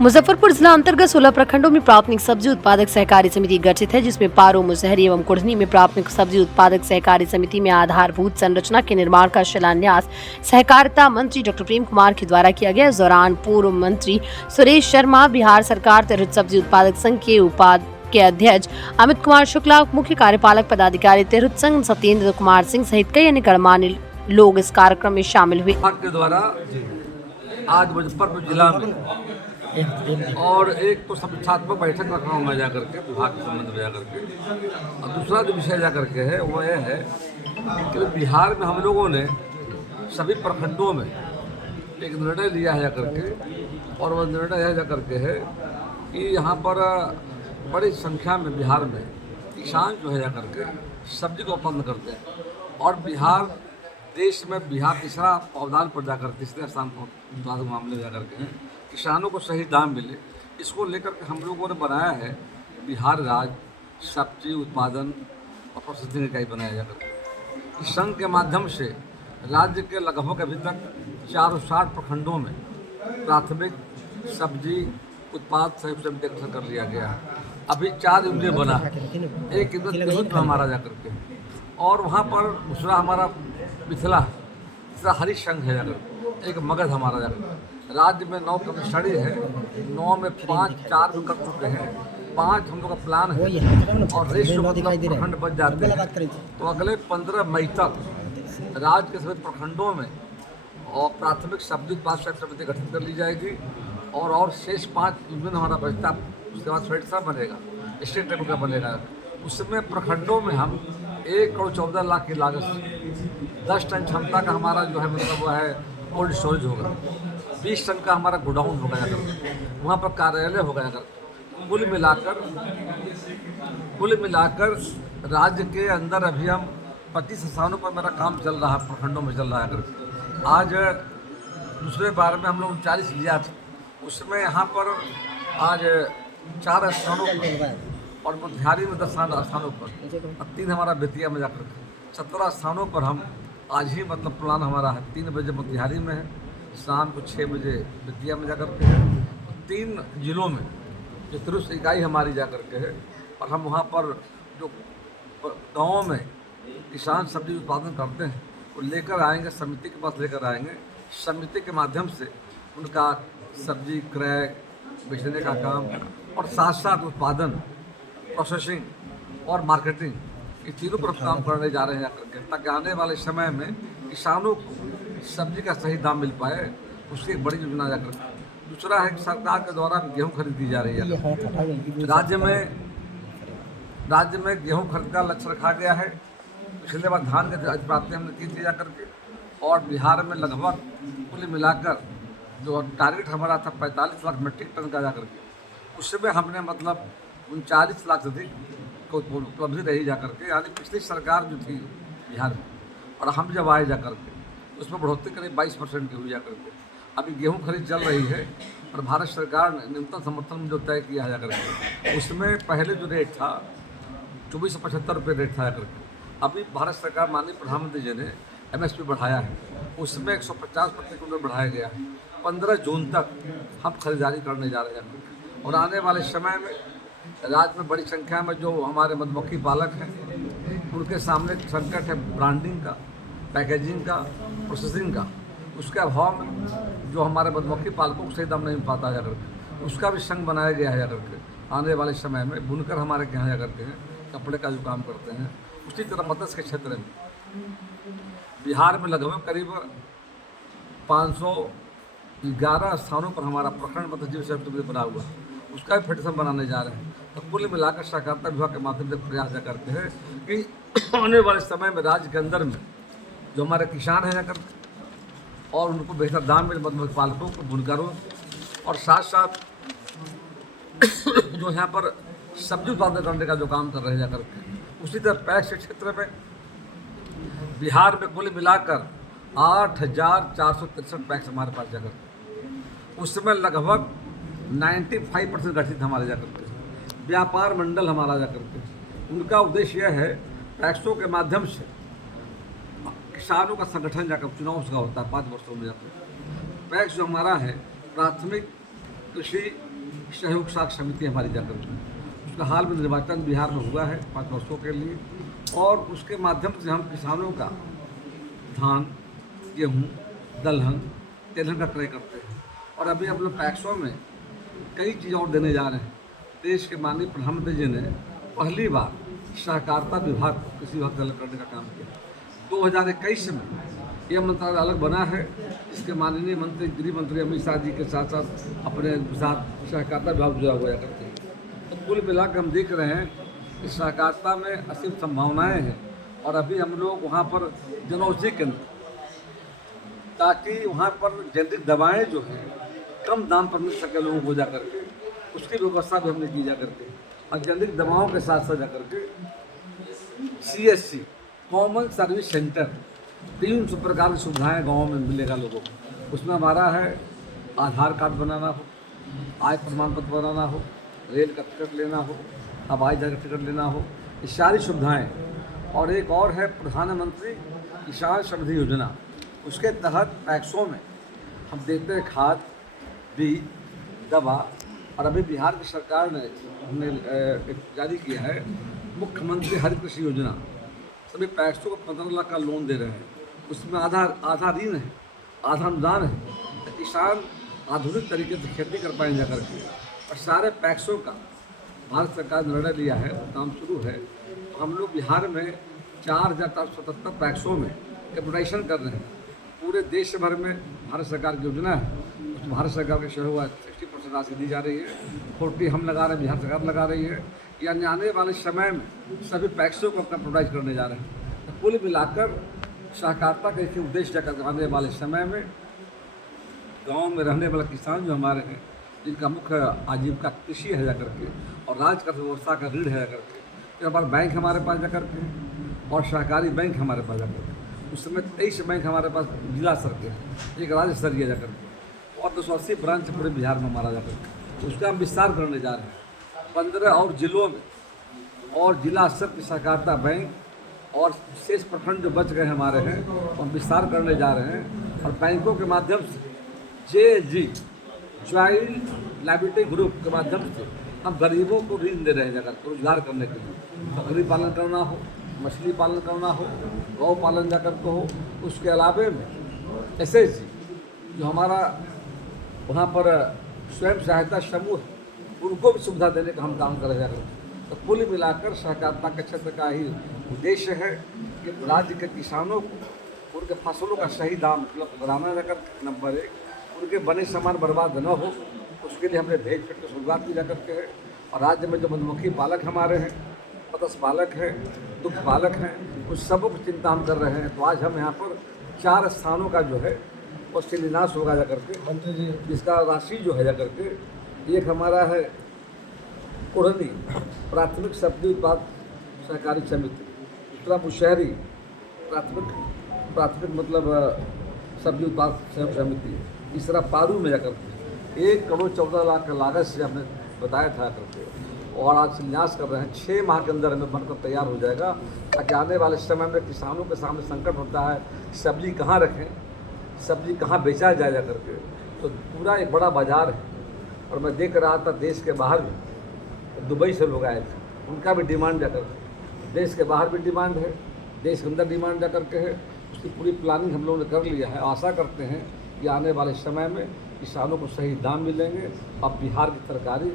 मुजफ्फरपुर जिला अंतर्गत 16 प्रखंडों में प्राथमिक सब्जी उत्पादक सहकारी समिति गठित है, जिसमें पारो, मुसहरी एवं कुढ़नी में प्राथमिक सब्जी उत्पादक सहकारी समिति में आधारभूत संरचना के निर्माण का शिलान्यास सहकारिता मंत्री डॉक्टर प्रेम कुमार के द्वारा किया गया। इस दौरान पूर्व मंत्री सुरेश शर्मा, बिहार सरकार तिरहुत सब्जी उत्पादक संघ के अध्यक्ष अमित कुमार शुक्ला, मुख्य कार्यपालक पदाधिकारी तिरहुत संघ सत्येंद्र कुमार सिंह सहित कई अन्य गणमान्य लोग इस कार्यक्रम में शामिल हुए। के द्वारा आज मुजफ्फरपुर जिला में और एक तो संस्थात्मक बैठक रखा हूँ मैं जाकर के विभाग के संबंध में जाकर के, और दूसरा जो विषय जाकर के है वो यह है कि बिहार में हम लोगों ने सभी प्रखंडों में एक निर्णय लिया है जाकर के, और वह निर्णय यह जाकर के है कि यहाँ पर बड़ी संख्या में बिहार में किसान जो है जाकर के सब्जी को उत्पन्न करते हैं, और बिहार देश में बिहार तीसरा अवदान पर जाकर तीसरे स्थान पर उत्पादक मामले में जाकर के हैं। किसानों को सही दाम मिले, इसको लेकर के हम लोगों ने बनाया है बिहार राज्य सब्जी उत्पादन और प्रोसेसिंग इकाई बनाया जाकर। इस संघ के माध्यम से राज्य के लगभग अभी तक 460 प्रखंडों में प्राथमिक सब्जी उत्पाद संयुक्त समिति गठन कर लिया गया है। अभी 4 यूनिट बना, एक यूनिट हमारा जाकर के, और वहाँ पर दूसरा हमारा मिथिला हरी संघ है जाकर, एक मगध हमारा जाकर। राज्य में 9 कमिश्नरी है, 9 में 4 कर चुके हैं, 5 हम लोग का प्लान है, और रेशो प्रखंड बच जाते हैं। तो अगले 15 मई तक राज्य के सभी प्रखंडों में और प्राथमिक सब्जी उत्पादक समिति गठित कर ली जाएगी, और शेष 5 यूनियन हमारा बचता, उसके बाद फेडरेशन बनेगा, स्टेट लेवल का बनेगा। उसमें प्रखंडों में हम 1 करोड़ 14 लाख की लागत से 10 टन क्षमता का हमारा जो है मतलब वह है कोल्ड स्टोरेज होगा, 20 टन का हमारा गोडाउन होगा जाकर, वहाँ पर कार्यालय होगा जाकर। कुल मिलाकर राज्य के अंदर अभी हम 25 स्थानों पर मेरा काम चल रहा है, प्रखंडों में चल रहा है जाकर। आज दूसरे बार में हम लोग 40 लिया था, उसमें यहाँ पर आज 4 स्थानों पर और मोतिहारी में 10 स्थानों पर, और 3 हमारा बेतिया में जाकर 17 स्थानों पर हम आज ही मतलब प्लान हमारा है। 3 बजे मोतिहारी में है, शाम को 6 बजे बेतिया में जाकर के है, 3 जिलों में जो तिरहुत इकाई हमारी जाकर के है, और हम वहाँ पर जो गाँव में किसान सब्जी उत्पादन करते हैं वो लेकर आएंगे, समिति के पास लेकर आएंगे। समिति के माध्यम से उनका सब्जी क्रय बेचने का काम, और साथ साथ उत्पादन, प्रोसेसिंग और मार्केटिंग, ये तीनों पर काम करने जा रहे हैं जाकर के, ताकि आने वाले समय में किसानों को सब्जी का सही दाम मिल पाए, उसकी एक बड़ी योजना जाकर। दूसरा है कि सरकार के द्वारा गेहूँ खरीदी जा रही है। राज्य में गेहूँ खरीद का लक्ष्य रखा गया है। पिछले बार धान की प्राप्ति हमने की थी जाकर के, और बिहार में लगभग कुल मिलाकर जो टारगेट हमारा था 45 लाख मीट्रिक टन का जाकर के, उसमें हमने मतलब 39 लाख से अधिक को उपलब्धि रही जाकर के, यानी पिछली सरकार जो थी बिहार में और हम जब आए जाकर के उसमें बढ़ोतरी करीब 22% की हुई जाकर के। अभी गेहूं खरीद चल रही है, और भारत सरकार ने न्यूनतम समर्थन जो तय किया है जाकर के, उसमें पहले जो रेट था 2475 रुपये रेट था जाकर के। अभी भारत सरकार माननीय प्रधानमंत्री जी ने MSP बढ़ाया है, उसमें 150 प्रतिशत बढ़ाया गया है। 15 जून तक हम खरीदारी करने जा रहे हैं, और आने वाले समय में राज्य में बड़ी संख्या में जो हमारे मधुमक्खी पालक हैं उनके सामने संकट है ब्रांडिंग का, पैकेजिंग का, प्रोसेसिंग का। उसके अभाव में जो हमारे मधुमक्खी पालकों को सही दाम नहीं पाता जाकर के, उसका भी संघ बनाया गया है जाकर के। आने वाले समय में बुनकर हमारे यहाँ जाकर के हैं, कपड़े का जो काम करते हैं। उसी तरह मत्स्य के क्षेत्र में बिहार में लगभग करीब 511 स्थानों पर हमारा प्रखंड मत्स्य जीव समिति बना हुआ, उसका भी फेडरेशन बनाने जा रहे हैं। तो कुल मिलाकर सहकारिता विभाग के माध्यम से प्रयास करते हैं कि आने वाले समय में राज्य के अंदर में जो हमारे किसान हैं जाकर, और उनको बेहतर दाम मिले, मधुमक्खी पालकों को, बुनकरों, और साथ साथ जो यहाँ पर सब्जी उत्पादन करने का जो काम कर रहे हैं जाकर। उसी तरह पैक्स के क्षेत्र में बिहार में कुल मिलाकर 8,463 पैक्स हमारे पास जाकर, उसमें लगभग 95% गठित हमारे जाकर के। व्यापार मंडल हमारा जाकर के, उनका उद्देश्य यह है पैक्सों के माध्यम से किसानों का संगठन जाकर चुनाव उसका होता है 5 वर्षों में जाकर। पैक्स जो हमारा है प्राथमिक कृषि सहयोग साख समिति हमारी जाकर के, उसका हाल में निर्वाचन बिहार में हुआ है 5 वर्षों के लिए, और उसके माध्यम से हम किसानों का धान, गेहूँ, दलहन, तेलहन का क्रय करते हैं। और अभी अपने पैक्सों में कई चीज़ और देने जा रहे हैं। देश के माननीय प्रधानमंत्री जी ने पहली बार सहकारिता विभाग को कृषि विभाग से अलग करने का काम किया। 2021 में यह मंत्रालय अलग बना है, इसके माननीय मंत्री गृह मंत्री अमित शाह जी के साथ साथ अपने साथ सहकारिता विभाग जुड़ा हुआ करते हैं। तो कुल मिलाकर हम देख रहे हैं कि सहकारिता में असीम संभावनाएं हैं। और अभी हम लोग वहाँ पर जनौषधि केंद्र, ताकि वहाँ पर जेनरिक दवाएं जो हैं कम दाम पर मिल सके लोगों को, जा करके उसकी व्यवस्था भी हमने की जा करके, और जेनरिक दवाओं के साथ साथ जा करके CSC कॉमन सर्विस सेंटर 300 प्रकार की सुविधाएं गाँव में मिलेगा लोगों को। उसमें हमारा है आधार कार्ड बनाना हो, आय प्रमाण पत्र बनाना हो, रेल का टिकट लेना हो, हवाई जहाज का टिकट लेना हो, ये सारी सुविधाएं। और एक और है प्रधानमंत्री किसान समृद्धि योजना, उसके तहत पैक्सों में हम देते हैं खाद, बीज, दवा। और अभी बिहार की सरकार ने हमने जारी किया है मुख्यमंत्री हरित कृषि योजना, सभी पैक्सों को 15 लाख का लोन दे रहे हैं। उसमें आधा ऋण है, आधा अनुदान है, तो किसान आधुनिक तरीके से खेती कर पाएंगे जाकर के। और सारे पैक्सों का भारत सरकार ने निर्णय लिया है, काम शुरू है। हम लोग बिहार में 4,477 पैक्सों में कैपिटलाइजेशन कर रहे हैं। पूरे देश भर में भारत सरकार की योजना है, उसमें भारत सरकार के सहयोग 60% राशि दी जा रही है, 40 हम लगा रहे हैं, बिहार सरकार लगा रही है। यानी आने वाले समय में सभी पैक्सों को कैपिटलाइज करने जा रहे हैं। तो कुल मिलाकर सहकारिता का एक उद्देश्य जाकर आने वाले समय में गाँव में रहने वाले किसान जो हमारे हैं, जिनका मुख्य आजीविका कृषि है जाकर के, और राज्य का व्यवस्था का ऋण है जाकर के, तो हमारे बैंक हमारे पास जाकर के, और सहकारी बैंक हमारे पास जाकर के, उस समय 23 बैंक हमारे पास जिला स्तर के, एक राज्य स्तरीय जाकर के, और 280 ब्रांच पूरे बिहार में हमारा जाकर के, उसका हम विस्तार करने जा रहे हैं। 15 और जिलों में और जिला स्तर की सहकारिता बैंक और शेष प्रखंड जो बच गए हमारे हैं, हम विस्तार करने जा रहे हैं। और बैंकों के माध्यम से JLG चाइल्ड लाइबिलिटी ग्रुप के माध्यम से हम गरीबों को ऋण दे रहे हैं जाकर रोजगार करने के लिए। बकरी पालन करना हो, मछली पालन करना हो, गौ पालन जाकर को हो, उसके अलावे में SHG जो हमारा वहाँ पर स्वयं सहायता समूह है, उनको भी सुविधा देने का हम काम कर रहे हैं। तो कुल मिलाकर सहकारिता के क्षेत्र का ही उद्देश्य है कि राज्य के किसानों को उनके फसलों का सही दाम उपलब्ध कराना जाकर नंबर 1, उनके बने सामान बर्बाद न हो, उसके लिए हमने भेज फिट की शुरुआत की जा करके है। और राज्य में जो मधुमक्खी पालक हमारे हैं, मत्स्य पालक हैं, दुग्ध पालक हैं, उस सबों की चिंता हम कर रहे हैं। तो आज हम यहाँ पर 4 स्थानों का जो है वो शिलान्यास होगा जा करके मंत्री जी, जिसका राशि जो है जा करके, एक हमारा है कुढ़नी प्राथमिक सब्जी उत्पाद सहकारी समिति, दूसरा मुशहरी प्राथमिक मतलब सब्जी उत्पाद सहयोग समिति, तीसरा पारू में जाकर 1 करोड़ 14 लाख का लागत से हमने बताया था करके, और आज शिलान्यास कर रहे हैं। 6 माह के अंदर हमें बनकर तैयार हो जाएगा, ताकि आने वाले समय में किसानों के सामने संकट होता है, सब्जी कहाँ रखें, सब्जी कहाँ बेचा जाए जा करके। तो पूरा एक बड़ा बाजार है। और मैं देख रहा था देश के बाहर भी, दुबई से लोग आए थे, उनका भी डिमांड जाकर, देश के बाहर भी डिमांड है, देश के अंदर डिमांड जाकर के है। उसकी पूरी प्लानिंग हम लोगों ने कर लिया है। आशा करते हैं कि आने वाले समय में किसानों को सही दाम मिलेंगे और बिहार की तरकारी